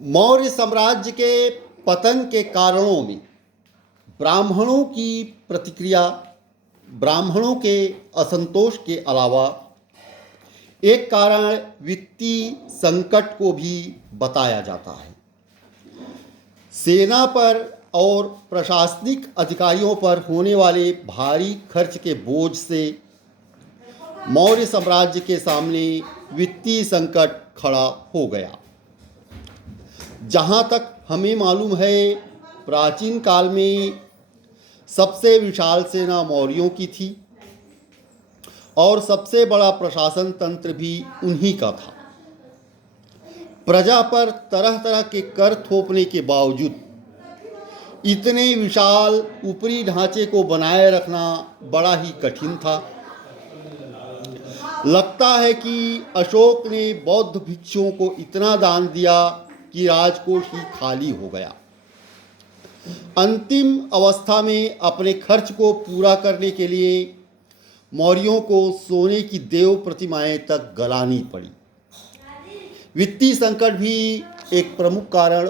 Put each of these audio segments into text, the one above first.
मौर्य साम्राज्य के पतन के कारणों में ब्राह्मणों की प्रतिक्रिया, ब्राह्मणों के असंतोष के अलावा एक कारण वित्तीय संकट को भी बताया जाता है। सेना पर और प्रशासनिक अधिकारियों पर होने वाले भारी खर्च के बोझ से मौर्य साम्राज्य के सामने वित्तीय संकट खड़ा हो गया। जहाँ तक हमें मालूम है, प्राचीन काल में सबसे विशाल सेना मौर्यों की थी और सबसे बड़ा प्रशासन तंत्र भी उन्हीं का था। प्रजा पर तरह तरह के कर थोपने के बावजूद इतने विशाल ऊपरी ढांचे को बनाए रखना बड़ा ही कठिन था। लगता है कि अशोक ने बौद्ध भिक्षुओं को इतना दान दिया कि राजकोष ही खाली हो गया। अंतिम अवस्था में अपने खर्च को पूरा करने के लिए मौर्यों को सोने की देव प्रतिमाएं तक गलानी पड़ी। वित्तीय संकट भी एक प्रमुख कारण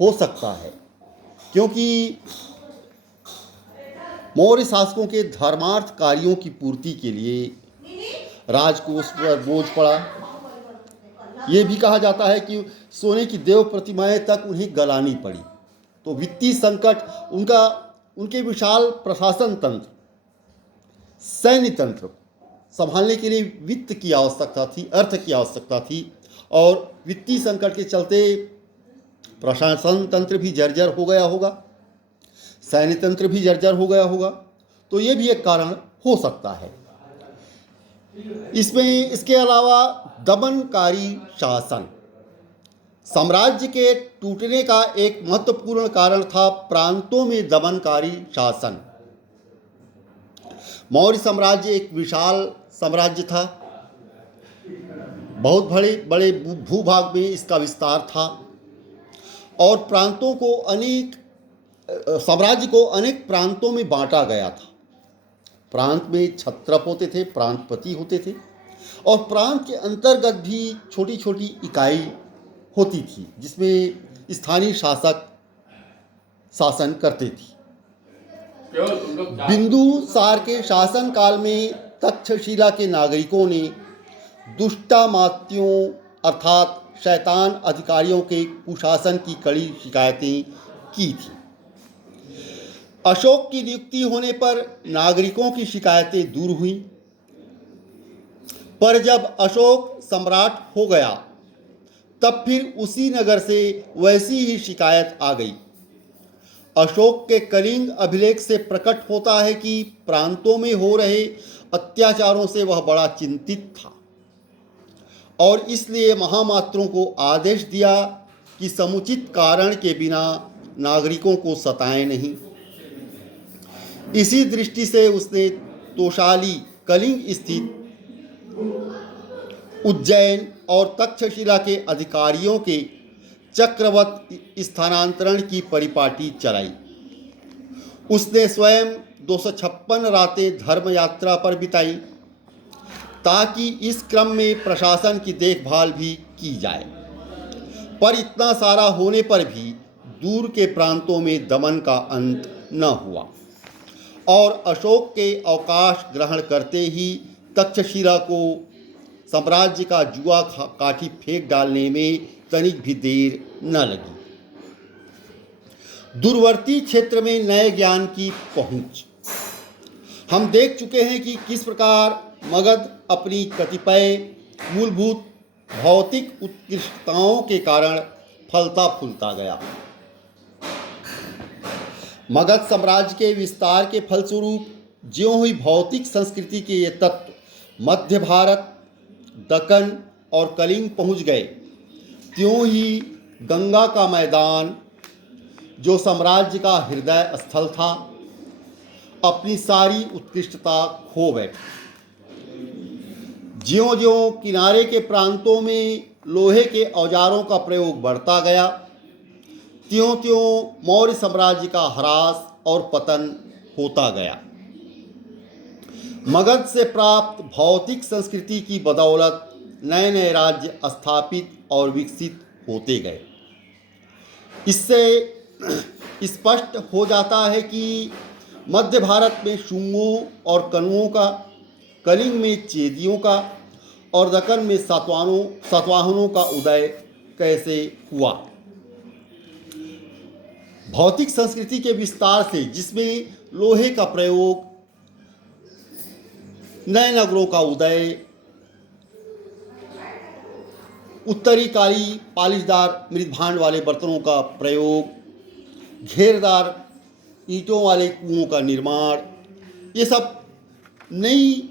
हो सकता है, क्योंकि मौर्य शासकों के धर्मार्थ कार्यों की पूर्ति के लिए राजकोष पर बोझ पड़ा। ये भी कहा जाता है कि सोने की देव प्रतिमाएं तक उन्हें गलानी पड़ी। तो वित्तीय संकट, उनके विशाल प्रशासन तंत्र, सैन्य तंत्र संभालने के लिए वित्त की आवश्यकता थी, अर्थ की आवश्यकता थी, और वित्तीय संकट के चलते प्रशासन तंत्र भी जर्जर हो गया होगा, सैन्य तंत्र भी जर्जर हो गया होगा। तो ये भी एक कारण हो सकता है। इसके अलावा दमनकारी शासन साम्राज्य के टूटने का एक महत्वपूर्ण कारण था। प्रांतों में दमनकारी शासन। मौर्य साम्राज्य एक विशाल साम्राज्य था। बहुत बड़े बड़े भूभाग में इसका विस्तार था और साम्राज्य को अनेक प्रांतों में बांटा गया था। प्रांत में छत्रप होते थे, प्रांतपति होते थे, और प्रांत के अंतर्गत भी छोटी छोटी इकाई होती थी जिसमें स्थानीय शासक शासन करते थे। बिंदुसार के शासन काल में तक्षशिला के नागरिकों ने दुष्टामात्यों अर्थात शैतान अधिकारियों के कुशासन की कड़ी शिकायतें की थी। अशोक की नियुक्ति होने पर नागरिकों की शिकायतें दूर हुई, पर जब अशोक सम्राट हो गया तब फिर उसी नगर से वैसी ही शिकायत आ गई। अशोक के कलिंग अभिलेख से प्रकट होता है कि प्रांतों में हो रहे अत्याचारों से वह बड़ा चिंतित था और इसलिए महामात्रों को आदेश दिया कि समुचित कारण के बिना नागरिकों को सताएं नहीं। इसी दृष्टि से उसने तोशाली, कलिंग स्थित उज्जैन और तक्षशिला के अधिकारियों के चक्रवत स्थानांतरण की परिपाटी चलाई। उसने स्वयं 256 रातें धर्म यात्रा पर बिताई ताकि इस क्रम में प्रशासन की देखभाल भी की जाए। पर इतना सारा होने पर भी दूर के प्रांतों में दमन का अंत न हुआ और अशोक के अवकाश ग्रहण करते ही तक्षशिला को साम्राज्य का जुआ काठी फेंक डालने में तनिक भी देर न लगी। दूरवर्ती क्षेत्र में नए ज्ञान की पहुंच। हम देख चुके हैं कि किस प्रकार मगध अपनी कतिपय मूलभूत भौतिक उत्कृष्टताओं के कारण फलता फूलता गया। मगध साम्राज्य के विस्तार के फलस्वरूप ज्यों ही भौतिक संस्कृति के ये तत्व मध्य भारत, दक्कन और कलिंग पहुंच गए, त्यों ही गंगा का मैदान, जो साम्राज्य का हृदय स्थल था, अपनी सारी उत्कृष्टता खो बैठा। ज्यों ज्यों किनारे के प्रांतों में लोहे के औजारों का प्रयोग बढ़ता गया, त्यों त्यों मौर्य साम्राज्य का ह्रास और पतन होता गया। मगध से प्राप्त भौतिक संस्कृति की बदौलत नए नए राज्य स्थापित और विकसित होते गए। इससे स्पष्ट हो जाता है कि मध्य भारत में शुंगों और कनुओं का, कलिंग में चेदियों का और दक्कन में सातवाहनों का उदय कैसे हुआ। भौतिक संस्कृति के विस्तार से, जिसमें लोहे का प्रयोग, नए नगरों का उदय, उत्तरी काली पालिशदार मृदभांड वाले बर्तनों का प्रयोग, घेरदार ईंटों वाले कुओं का निर्माण, ये सब नई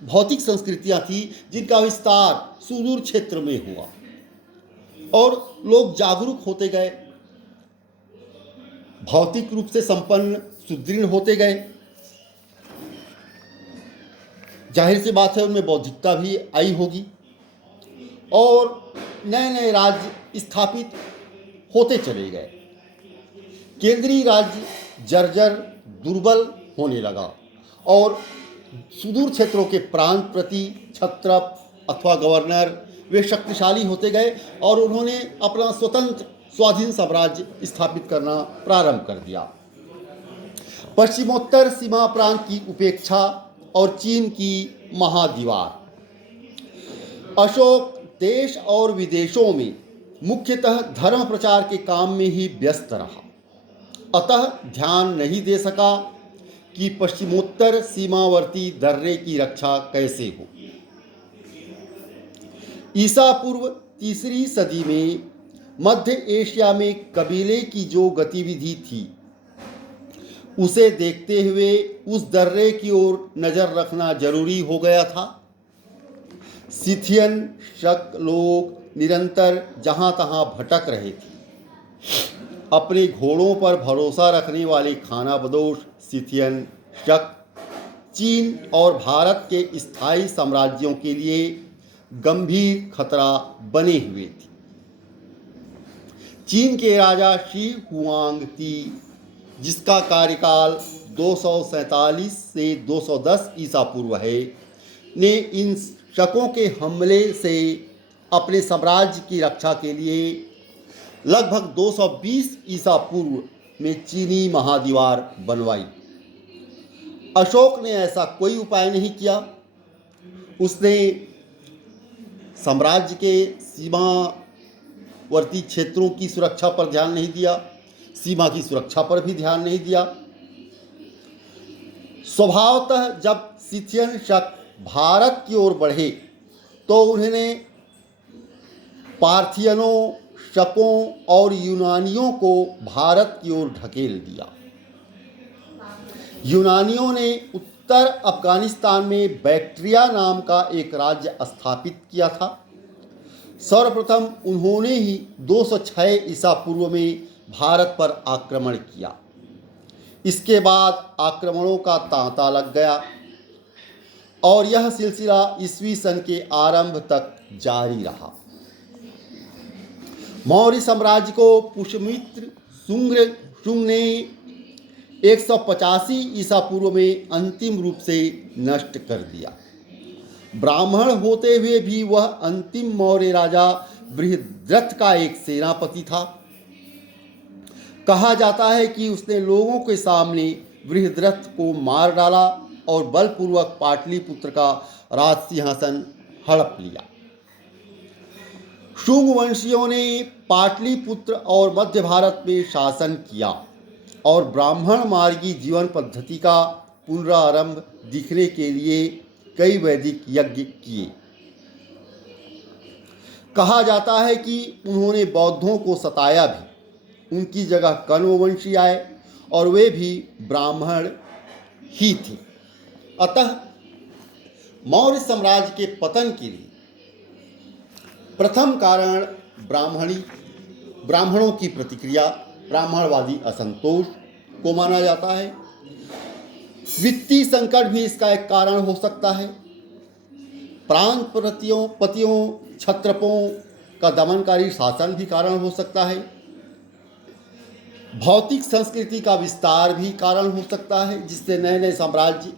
भौतिक संस्कृतियां थी जिनका विस्तार सुदूर क्षेत्र में हुआ और लोग जागरूक होते गए, भौतिक रूप से संपन्न, सुदृढ़ होते गए। जाहिर सी बात है उनमें बौद्धिकता भी आई होगी और नए नए राज्य स्थापित होते चले गए। केंद्रीय राज्य जर्जर, दुर्बल होने लगा और सुदूर क्षेत्रों के प्रांत प्रति क्षत्रप अथवा गवर्नर वे शक्तिशाली होते गए और उन्होंने अपना स्वतंत्र स्वाधीन साम्राज्य स्थापित करना प्रारंभ कर दिया। पश्चिमोत्तर सीमा प्रांत की उपेक्षा और चीन की महादीवार। अशोक देश और विदेशों में मुख्यतः धर्म प्रचार के काम में ही व्यस्त रहा, अतः ध्यान नहीं दे सका कि पश्चिमोत्तर सीमावर्ती दर्रे की रक्षा कैसे हो। ईसा पूर्व 3री सदी में मध्य एशिया में कबीले की जो गतिविधि थी, उसे देखते हुए उस दर्रे की ओर नज़र रखना जरूरी हो गया था। सिथियन शक लोग निरंतर जहाँ तहाँ भटक रहे थे। अपने घोड़ों पर भरोसा रखने वाले खानाबदोश सिथियन शक चीन और भारत के स्थायी साम्राज्यों के लिए गंभीर खतरा बने हुए थे। चीन के राजा शी हुआंगती, जिसका कार्यकाल 247 से 210 ईसा पूर्व है, ने इन शकों के हमले से अपने साम्राज्य की रक्षा के लिए लगभग 220 ईसा पूर्व में चीनी महादीवार बनवाई। अशोक ने ऐसा कोई उपाय नहीं किया। उसने साम्राज्य के सीमावर्ती क्षेत्रों की सुरक्षा पर ध्यान नहीं दिया, सीमा की सुरक्षा पर भी ध्यान नहीं दिया। स्वभावतः जब सिथियन शक भारत की ओर बढ़े तो उन्होंने पार्थियनों, शकों और यूनानियों को भारत की ओर ढकेल दिया। यूनानियों ने उत्तर अफगानिस्तान में बैक्ट्रिया नाम का एक राज्य स्थापित किया था। सर्वप्रथम उन्होंने ही 206 ईसा पूर्व में भारत पर आक्रमण किया। इसके बाद आक्रमणों का तांता लग गया और यह सिलसिला ईस्वी सन के आरंभ तक जारी रहा। मौर्य साम्राज्य को पुष्यमित्र शुंग ने 185 ईसा पूर्व में अंतिम रूप से नष्ट कर दिया। ब्राह्मण होते हुए भी वह अंतिम मौर्य राजा बृहद्रथ का एक सेनापति था। कहा जाता है कि उसने लोगों के सामने बृहद्रथ को मार डाला और बलपूर्वक पाटलिपुत्र का राज सिंहासन हड़प लिया। शुंग वंशियों ने पाटलिपुत्र और मध्य भारत में शासन किया और ब्राह्मण मार्गी जीवन पद्धति का पुनरारंभ दिखने के लिए कई वैदिक यज्ञ किए। कहा जाता है कि उन्होंने बौद्धों को सताया भी। उनकी जगह कण्व वंशी आए और वे भी ब्राह्मण ही थे। अतः मौर्य साम्राज्य के पतन के लिए प्रथम कारण ब्राह्मणों की प्रतिक्रिया, ब्राह्मणवादी असंतोष को माना जाता है। वित्तीय संकट भी इसका एक कारण हो सकता है। प्रांत पतियों क्षत्रपों का दमनकारी शासन भी कारण हो सकता है। भौतिक संस्कृति का विस्तार भी कारण हो सकता है, जिससे नए नए साम्राज्य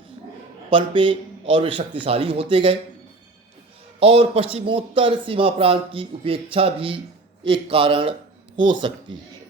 पनपे और वे शक्तिशाली होते गए। और पश्चिमोत्तर सीमा प्रांत की उपेक्षा भी एक कारण हो सकती है।